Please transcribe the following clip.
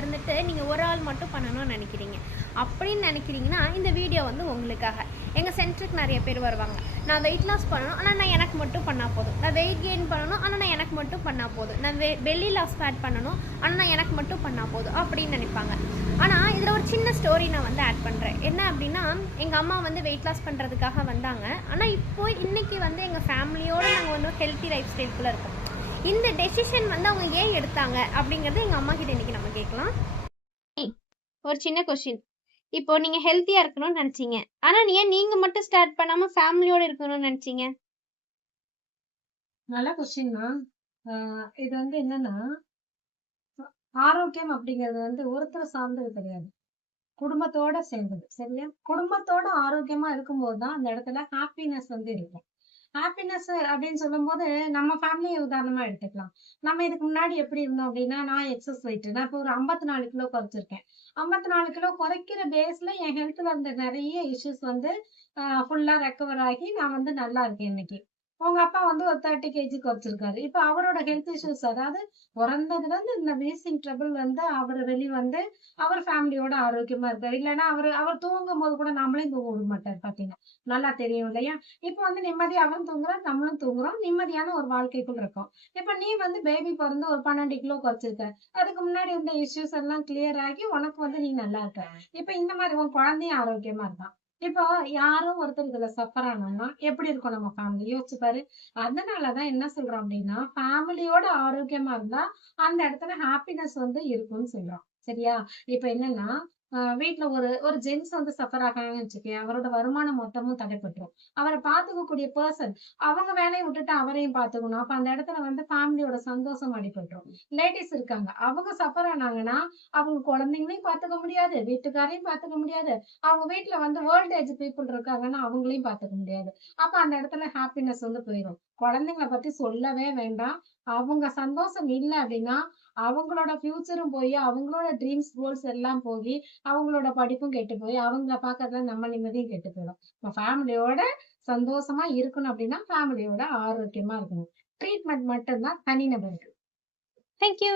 இருந்துட்டு நீங்கள் ஒரு ஆள் மட்டும் பண்ணணும்னு நினைக்கிறீங்க. அப்படின்னு நினைக்கிறீங்கன்னா இந்த வீடியோ வந்து உங்களுக்காக. எங்கள் சென்டருக்கு நிறைய பேர் வருவாங்க. நான் வெயிட் லாஸ் பண்ணணும், ஆனால் நான் எனக்கு மட்டும் பண்ணால் போதும். நான் வெயிட் கெயின் பண்ணணும், ஆனால் நான் எனக்கு மட்டும் பண்ணால் போதும். நான் பெல்லி லாஸ் ஃபேட் பண்ணணும், ஆனால் நான் எனக்கு மட்டும் பண்ணால் போதும் அப்படின்னு நினைப்பாங்க. ஆனால் இதில் ஒரு சின்ன ஸ்டோரி நான் வந்து ஆட் பண்ணுறேன். என்ன அப்படின்னா, எங்கள் அம்மா வந்து வெயிட் லாஸ் பண்ணுறதுக்காக வந்தாங்க. ஆனால் இன்றைக்கி வந்து எங்கள் ஃபேமிலியோடு நாங்கள் வந்து ஹெல்த்தி லைஃப் ஸ்டைல்குள்ளே இருக்கோம். இந்த டெசிஷன் வந்து அவங்க ஏன் எடுத்தாங்க அப்படிங்கிறது எங்கள் அம்மா கிட்ட இன்றைக்கி நம்ம கேட்கலாம். ஒரு சின்ன கொஸ்டின். இப்போ நீங்க ஹெல்த்தியா இருக்கணும்னு நினைச்சீங்க, ஆனா ஏன் நீங்க மட்டும் ஸ்டார்ட் பண்ணாம ஃபேமிலியோட இருக்கணும்னு நினைச்சீங்க? நல்ல கொஸ்டின் தான். இது வந்து என்னன்னா, ஆரோக்கியம் அப்படிங்கிறது வந்து ஒருத்தர் சார்ந்தது கிடையாது. குடும்பத்தோட சேர்ந்தது. சரியா? குடும்பத்தோட ஆரோக்கியமா இருக்கும்போது தான் அந்த இடத்துல ஹாப்பினஸ் வந்து இருக்கும். ஹாப்பினஸ் அப்படின்னு சொல்லும்போது நம்ம ஃபேமிலியை உதாரணமா எடுத்துக்கலாம். நம்ம இதுக்கு முன்னாடி எப்படி இருந்தோம் அப்படின்னா, நான் எக்ஸஸ் வெயிட். நான் இப்போ ஒரு 54 கிலோ குறைச்சிருக்கேன். 54 கிலோ குறைக்கிற பேஸ்ல என் ஹெல்த்ல இருந்த நிறைய இஷ்யூஸ் வந்து ஃபுல்லா ரெக்கவர் ஆகி நான் வந்து நல்லா இருக்கேன் இன்னைக்கு. உங்க அப்பா வந்து ஒரு 30 கேஜி குறைச்சிருக்காரு. இப்ப அவரோட ஹெல்த் இஷ்யூஸ், அதாவது பிறந்ததுல இருந்து இந்த வீசிங் ட்ரபிள் வந்து அவர் வெளிவந்து அவர் ஃபேமிலியோட ஆரோக்கியமா இருக்காரு. இல்லைன்னா அவர் தூங்கும் போது கூட நம்மளையும் தூங்க விட மாட்டார் பாத்தீங்கன்னா. நல்லா தெரியும் இல்லையா? இப்ப வந்து நிம்மதியா அவரும் தூங்குறான், நம்மளும் தூங்குறோம். நிம்மதியான ஒரு வாழ்க்கைக்குள் இருக்கோம். இப்ப நீ வந்து பேபி பிறந்து ஒரு 12 கிலோ குறைச்சிருக்க. அதுக்கு முன்னாடி இருந்த இஷ்யூஸ் எல்லாம் கிளியர் ஆகி உனக்கு வந்து நீ நல்லா இருக்க. இப்ப இந்த மாதிரி உன் குழந்தையும் ஆரோக்கியமா இருக்கான். இப்போ யாரோ ஒருத்தர் இதுல சஃபர் ஆனோம்னா எப்படி இருக்கும் நம்ம ஃபேமிலி? யோசிச்சு பாரு. அதனாலதான் என்ன சொல்றோம் அப்படின்னா, ஃபேமிலியோட ஆரோக்கியமா இருந்தா அந்த இடத்துல ஹாப்பினஸ் வந்து இருக்கும்னு சொல்றோம். சரியா? இப்ப என்னன்னா, வீட்ல ஒரு ஒரு ஜென்ஸ் வந்து சஃபர் ஆகாங்கன்னு வச்சுக்கேன். அவரோட வருமானம் மொத்தமும் தடைப்பட்டுரும். அவரை பார்த்துக்கக்கூடிய பர்சன் அவங்க வேலையை விட்டுட்டு அவரையும் பார்த்துக்கணும். அப்ப அந்த இடத்துல வந்து ஃபேமிலியோட சந்தோஷம் அடிபட்டுரும். லேடிஸ் இருக்காங்க. அவங்க சஃபர் ஆனாங்கன்னா அவங்க குழந்தைங்களையும் பார்த்துக்க முடியாது, வீட்டுக்காரையும் பார்த்துக்க முடியாது. அவங்க வீட்டுல வந்து ஓல்ட் ஏஜ் பீப்புள் இருக்காங்கன்னா அவங்களையும் பார்த்துக்க முடியாது. அப்ப அந்த இடத்துல ஹாப்பினஸ் வந்து போயிடும். குழந்தைங்களை பத்தி சொல்லவே வேண்டாம். அவங்க சந்தோஷம் இல்லை அப்படின்னா அவங்களோட ஃபியூச்சரும் போய் அவங்களோட ட்ரீம்ஸ் கோல்ஸ் எல்லாம் போய் அவங்களோட படிப்பும் கெட்டு போய் அவங்கள பாக்கறதுல நம்ம நிம்மதியும் கெட்டு போயிடும். இப்ப ஃபேமிலியோட சந்தோஷமா இருக்கணும் அப்படின்னா ஃபேமிலியோட ஆரோக்கியமா இருக்கணும். ட்ரீட்மெண்ட் மட்டும்தான் தனிநபருக்கு. தேங்க்யூ.